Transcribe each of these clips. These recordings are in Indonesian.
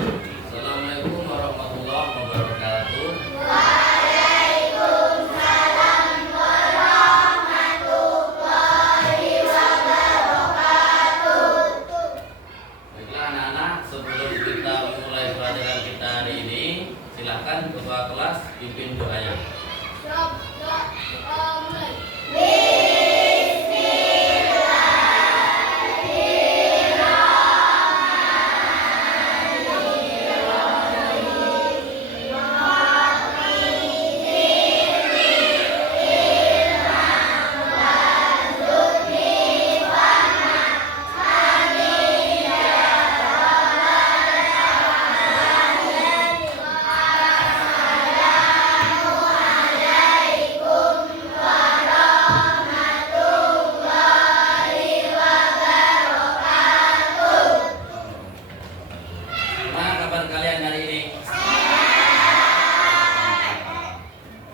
Assalamualaikum warahmatullahi wabarakatuh. Waalaikumsalam warahmatullahi wabarakatuh. Baiklah anak-anak, sebelum kita mulai pelajaran kita hari ini, silakan ketua kelas pimpin doanya. Gimana kabar kalian hari ini?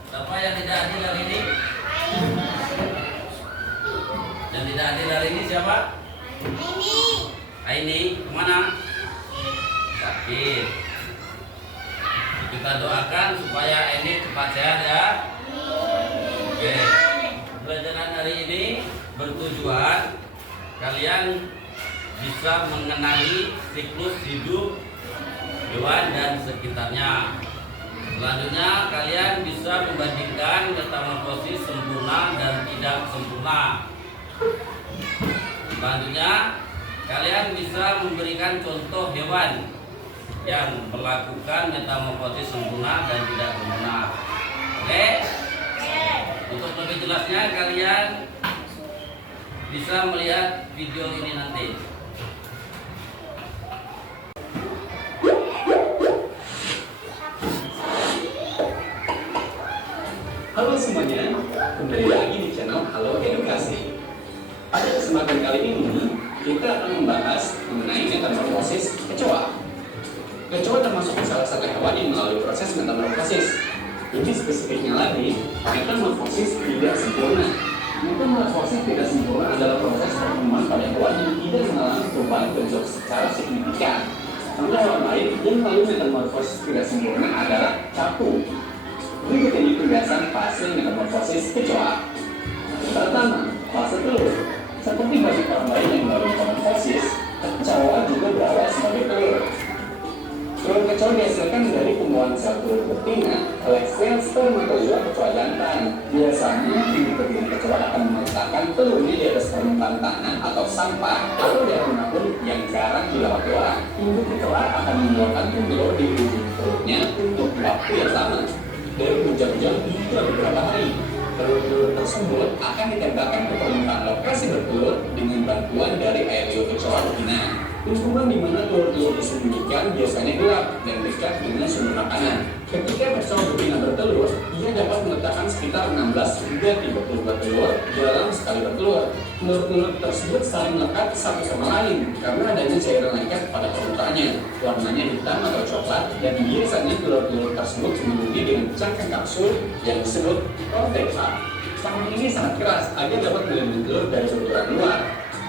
Siapa yang tidak hadir hari ini? Yang tidak hadir hari ini siapa? Aini, kemana? Sakit. Kita doakan supaya Aini cepat sehat ya. Oke. Pelajaran hari ini bertujuan kalian bisa mengenali siklus hidup hewan dan sekitarnya. Selanjutnya kalian bisa membandingkan metamorfosis sempurna dan tidak sempurna. Selanjutnya kalian bisa memberikan contoh hewan yang melakukan metamorfosis sempurna dan tidak sempurna. Oke? Untuk lebih jelasnya kalian bisa melihat video ini nanti. Halo semuanya, kembali lagi di channel Halo Edukasi. Pada kesempatan kali ini, kita akan membahas mengenai metamorfosis kecoa. Kecoa termasuk salah satu hewan yang melalui proses metamorfosis. Ini spesifiknya lagi, metamorfosis tidak sempurna. Metamorfosis tidak sempurna adalah proses perkembangan pada hewan yang tidak mengalami perubahan bentuk secara signifikan. Contoh hewan lain yang melalui metamorfosis tidak sempurna adalah capung. Berikut ini penjelasan fase metamorfosis kecoa. Pertama, fase telur. Seperti banyak orang lain yang melalui metamorfosis, kecoa juga berawal sebagai telur. Telur kecoa dihasilkan dari pembuahan sel telur betina oleh sel spermatozoa kecoa jantan. Biasanya induk betina kecoa akan meletakkan telurnya di atas permukaan tanah atau sampah atau di atas manapun yang jarang dilewati orang. Induk kecoa akan mengeluarkan telur di ujung perutnya untuk waktu yang lama, dari berjam-jam hingga beberapa hari. Telur-telur tersebut akan ditembakkan ke permukaan lokasi bertelur dengan bantuan dari air liur kecoa betina. Lingkungan di mana telur-telur disembunyikan biasanya gelap dan dekat dengan sumber makanan. Ketika kecoa betina bertelur, ia dapat meletakkan sekitar 16 hingga 32 telur dalam sekali bertelur. Telur-telur tersebut saling melekat satu sama lain karena adanya cairan lengket pada permukaannya. Warnanya hitam atau coklat, dan biasanya telur-telur tersebut dimenuhi dengan cangkang kapsul yang disebut proteka. Cangkang ini sangat keras agar dapat melindungi telur dari benturan luar.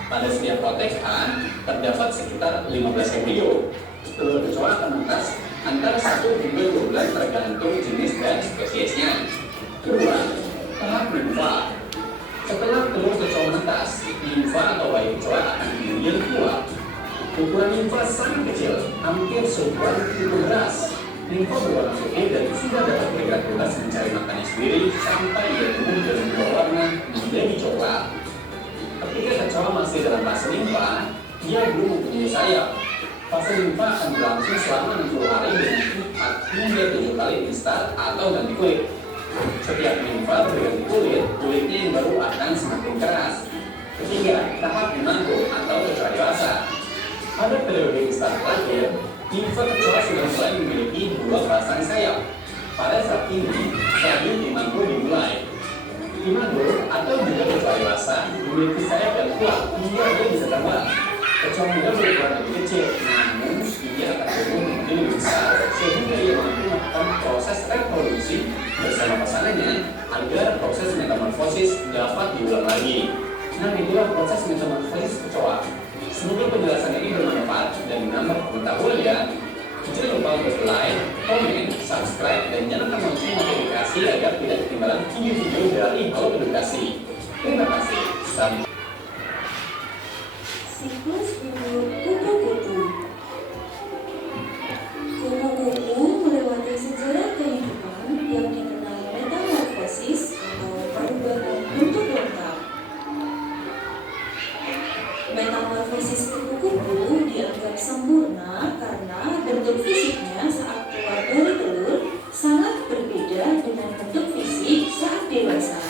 Pada setiap proteka terdapat sekitar 15 embrio. Telur kecoa akan menetas antara 1 hingga 2 bulan tergantung jenis dan spesiesnya. Kedua, tahap limfa. Setelah telur kecoa menetas, limfa atau bayi kecoa akan kemudian keluar. Ukuran limfa sangat kecil, hampir seukuran titik beras. Limfa berwarna putih dan sudah dapat bergerak bebas mencari makannya sendiri sampai ia tumbuh dengan dua warna menjadi coklat. Ketika kecoa masih dalam fase limfa, dia belum mempunyai sayap. Fase limfa akan berlangsung selama 60 hari dengan 4 hingga 7 kali instar atau ganti kulit. Setiap limfa berganti kulit, kulitnya yang baru akan semakin keras. Ketiga, tahap imago atau kecoa dewasa. Pada periode instar terakhir, limfa kecoa sudah mulai memiliki 2 pasang sayap. Pada saat ini, stadium imago dimulai. Imago atau juga kecoa dewasa memiliki sayap yang kuat hingga dia bisa terbang. Kecoa muda berukuran lebih kecil, namun ia akan tumbuh menjadi lebih besar sehingga ia mampu melakukan proses reproduksi bersama pasangannya agar proses metamorfosis dapat diulang lagi. Nah, itulah proses metamorfosis kecoa. Semoga penjelasan ini bermanfaat dan menambah pengetahuan ya. Jangan lupa untuk like, komen, subscribe, dan nyalakan lonceng notifikasi agar tidak ketinggalan video-video dari Halo Edukasi. Terima kasih. Sampai Siklus hidup kupu-kupu. Kupu-kupu melewati sejarah kehidupan yang dikenal metamorfosis atau perubahan bentuk lengkap. Metamorfosis kupu-kupu dianggap sempurna karena bentuk fisiknya saat keluar dari telur sangat berbeda dengan bentuk fisik saat dewasa.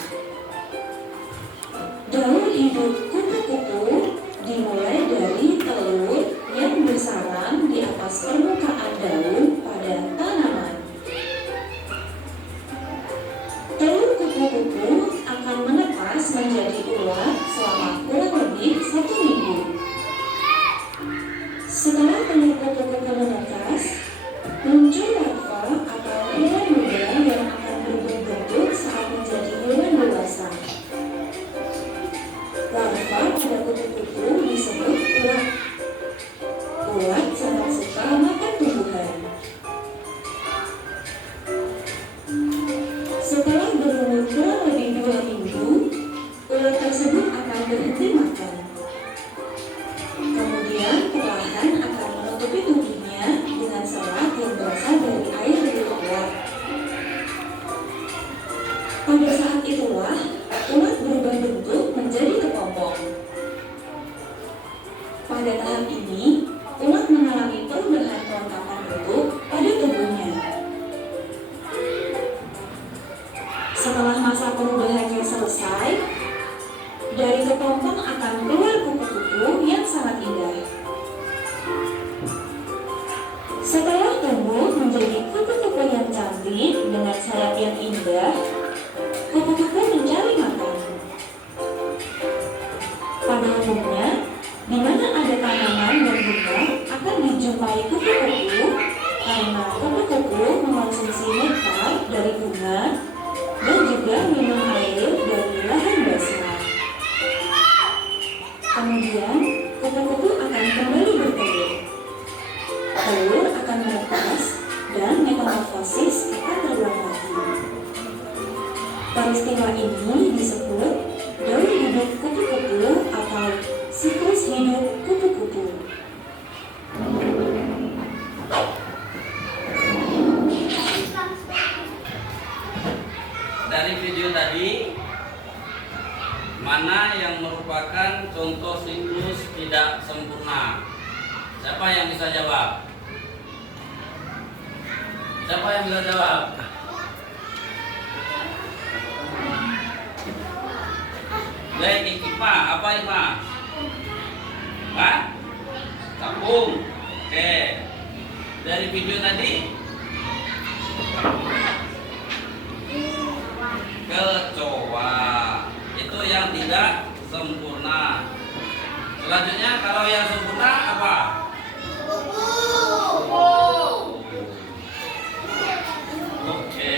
Daur hidup kupu-kupu dimulai dari telur yang bersarang di atas permukaan daun pada tanaman. Telur kupu-kupu akan menetas menjadi ulat selama kurang lebih 1 minggu. Setelah telur kupu-kupu menetas, muncul larva atau hewan muda yang akan berubah bentuk saat menjadi hewan dewasa. Larva pada kupu-kupu disebut ulat. Ulat sangat suka makan tumbuhan. Setelah berumur kurang lebih 2 minggu, ulat tersebut akan berhenti makan. Kemudian perlahan akan menutupi tubuhnya dengan serat yang berasal dari air liur ulat. Pada saat itulah ulat berubah bentuk menjadi kepompong. Pada tahap ini, ulat mengalami perubahan kelengkapan bentuk pada tubuhnya. Setelah masa perubahannya selesai, dari kepompong akan keluar kupu-kupu yang sangat indah. Setelah tumbuh menjadi kupu-kupu yang cantik dengan sayap yang indah, kupu-kupu mencari makan. Pada umumnya, di mana ada tanaman dan bunga akan dijumpai kupu-kupu karena kupu-kupu mengonsumsi nektar dari bunga dan juga minum air dari lahan basah. Kemudian, kupu-kupu akan kembali bertelur. Telur akan menetas dan metamorfosis akan terulang lagi. Peristiwa ini disebut daur hidup kupu-kupu atau siklus hidup kupu-kupu. Dari video tadi, mana yang merupakan contoh siklus tidak sempurna? Siapa yang bisa jawab? Siapa yang bisa jawab? Baik, Ipa, apa Ipa? Hah? Kampung. Oke. Dari video tadi, kecoa itu yang tidak sempurna. Selanjutnya, kalau yang sempurna apa? Oke.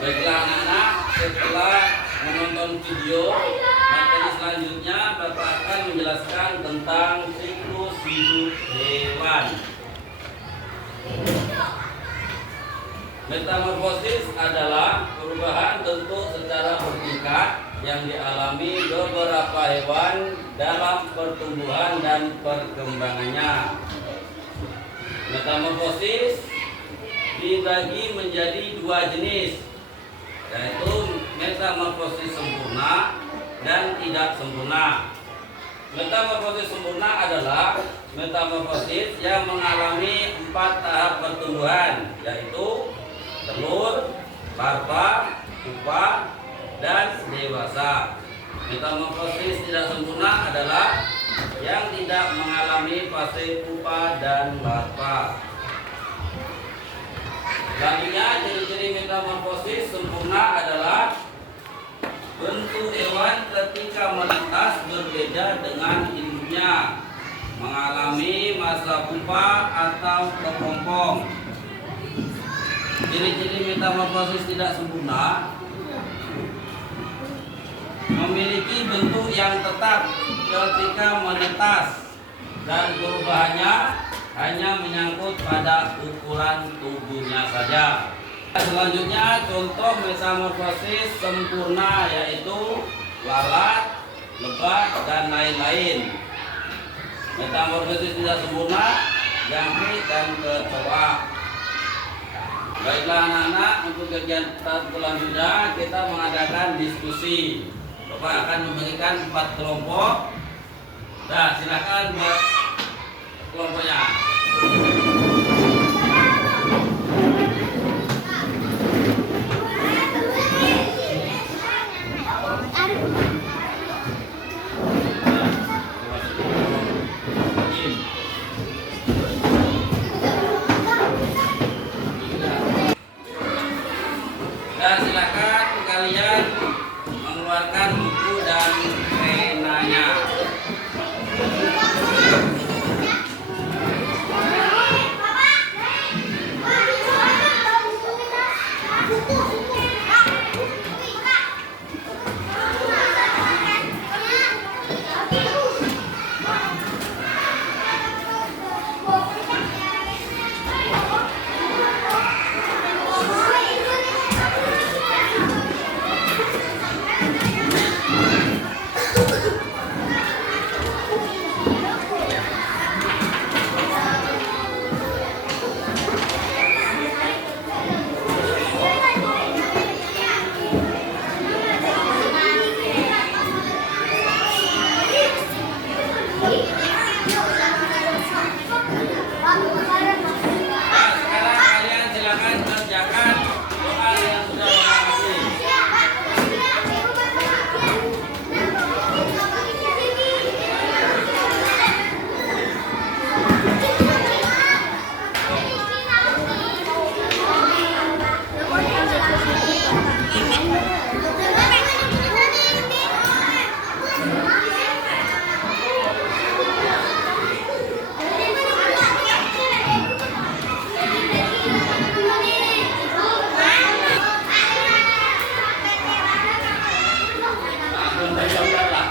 Baiklah anak-anak, setelah menonton video, materi selanjutnya Bapak akan menjelaskan tentang siklus hidup hewan. Metamorfosis adalah perubahan bentuk secara bertingkat yang dialami beberapa hewan dalam pertumbuhan dan perkembangannya. Metamorfosis dibagi menjadi 2 jenis, yaitu metamorfosis sempurna dan tidak sempurna. Metamorfosis sempurna adalah metamorfosis yang mengalami 4 tahap pertumbuhan, yaitu telur, larva, pupa, dan dewasa. Metamorfosis tidak sempurna adalah yang tidak mengalami fase pupa dan larva. Selanjutnya, ciri-ciri metamorfosis sempurna adalah bentuk hewan ketika menetas berbeda dengan induknya, mengalami masa pupa atau kepompong. Ciri-ciri metamorfosis tidak sempurna: memiliki bentuk yang tetap ketika menetas dan perubahannya hanya menyangkut pada ukuran tubuhnya saja. Selanjutnya contoh metamorfosis sempurna yaitu lalat, lebah, dan lain-lain. Metamorfosis tidak sempurna, jangkrik dan kecoa. Baiklah anak-anak, untuk kegiatan selanjutnya kita mengadakan diskusi. Bapak akan memberikan 4 kelompok. Nah, silakan buat kelompoknya. Dan silakan kalian mengeluarkan buku dan penanya. Sekarang kalian silakan kerjakan doa yang sudah Bapak kasih. Langsung berjauh-jauhlah.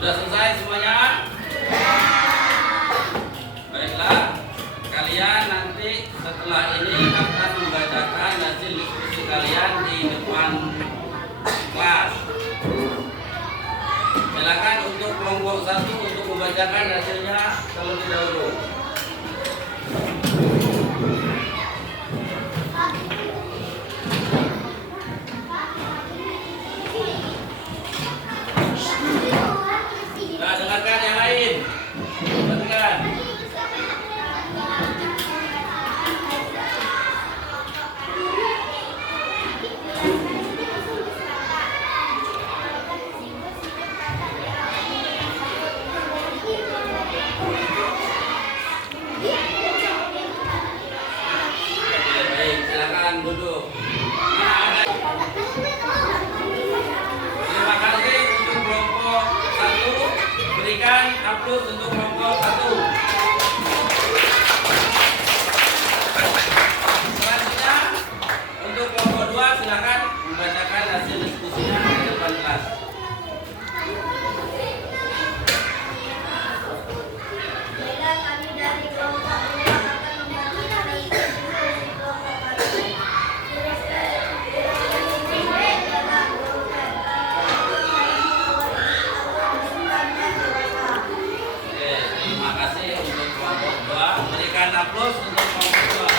Sudah selesai semuanya? Baiklah, kalian nanti setelah ini akan membacakan hasil diskusi kalian di depan kelas. Silakan untuk kelompok 1 untuk membacakan hasilnya terlebih dahulu. silakan duduk. Terima kasih untuk kelompok 1. Berikan aplaus untuk kelompok 1. Selanjutnya untuk kelompok 2 silakan membacakan hasil diskusinya di depan kelas. Baiklah, kami dari kelompok 2 akan membagikan diskusi kelompok 1. Oke, terima kasih untuk kelompok 2. Berikan aplaus untuk kelompok 2.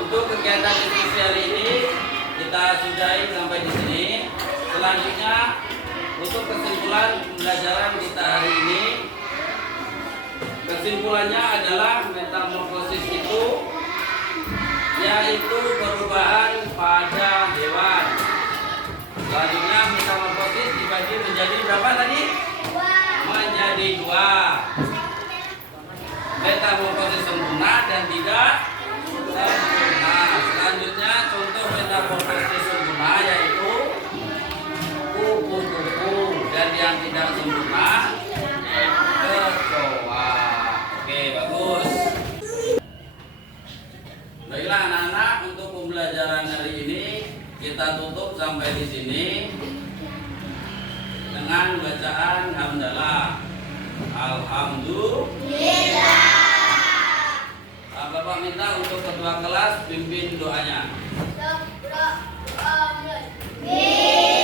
Untuk kegiatan diskusi hari ini kita sudahi sampai di sini. Selanjutnya untuk kesimpulan pembelajaran kita hari ini, kesimpulannya adalah metamorfosis itu yaitu perubahan pada hewan. Selanjutnya metamorfosis dibagi menjadi berapa tadi? Menjadi 2. Metamorfosis sempurna dan tidak sempurna. Selanjutnya contoh metamorfosis sempurna yaitu kupu-kupu, dan yang tidak sempurna kecoa. Oke, bagus. Baiklah anak-anak, untuk pembelajaran hari ini kita tutup sampai di sini dengan bacaan hamdalah. Alhamdulillah. Bapak minta untuk ketua kelas pimpin doanya. Bismillahirrahmanirrahim.